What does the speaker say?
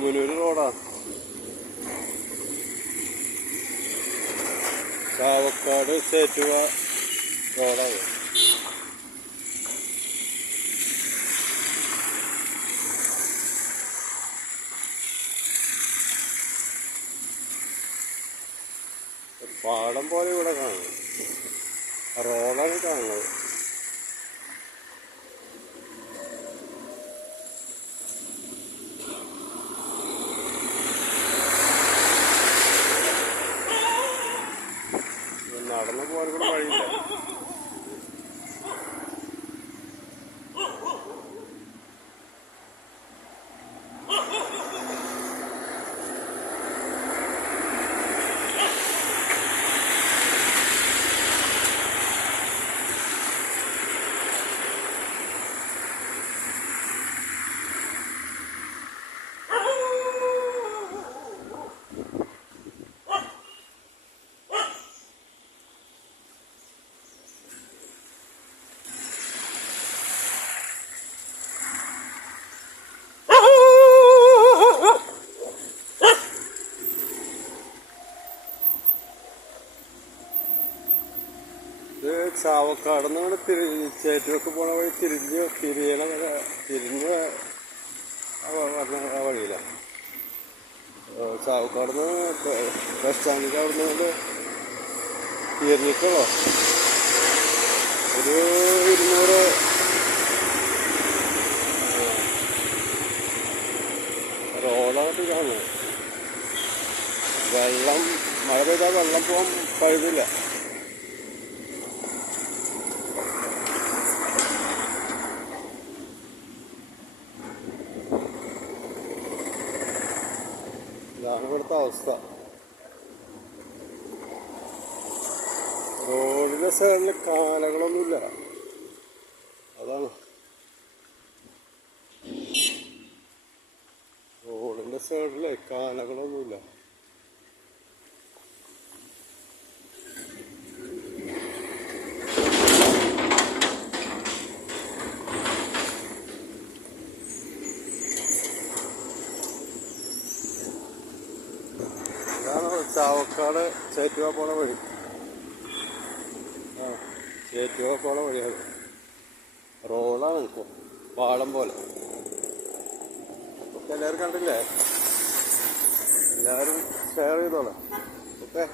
ചെങ്ങന്നൂർ റോഡാ. ചാവക്കാട് ചേറ്റുവ റോഡാണ്. പാടം പോലെ ഇവിടെ കാണുന്നത്, റോഡാണ് കാണുന്നത്. നടന്നു പോകാൻ കൂടെ വഴിയില്ല. ഇത് ചാവക്കാട് നിന്ന് ചേറ്റുവൊക്കെ പോണ വഴി തിരിഞ്ഞ പറഞ്ഞ വഴിയിലാണ്. ചാവക്കാട് നിന്ന് ബസ് സ്റ്റാൻഡിൻ്റെ അവിടെ നിന്ന് തിരിഞ്ഞിട്ടുള്ളോ ഒരു 200 റോഡായിട്ട് കാണുന്നത്. വെള്ളം മഴ പെയ്താൽ വെള്ളം പോകാൻ കഴിവില്ല. ഇതാണ് ഇവിടുത്തെ അവസ്ഥ. റോഡിൻ്റെ സൈഡിൽ കാനകളൊന്നുമില്ല, അതാണ്. റോഡിൻ്റെ സൈഡിലെ കാനകളൊന്നുമില്ല. ചാവക്കാട് ചേറ്റുവ പോണ വഴി. ചേറ്റുവ പോണ വഴിയാണ്. റോഡാണ് ഇപ്പോൾ പാടം പോലെ. ഒക്കെ എല്ലാവരും കണ്ടില്ലേ? എല്ലാവരും ഷെയർ ചെയ്തോളാം. ഓക്കെ.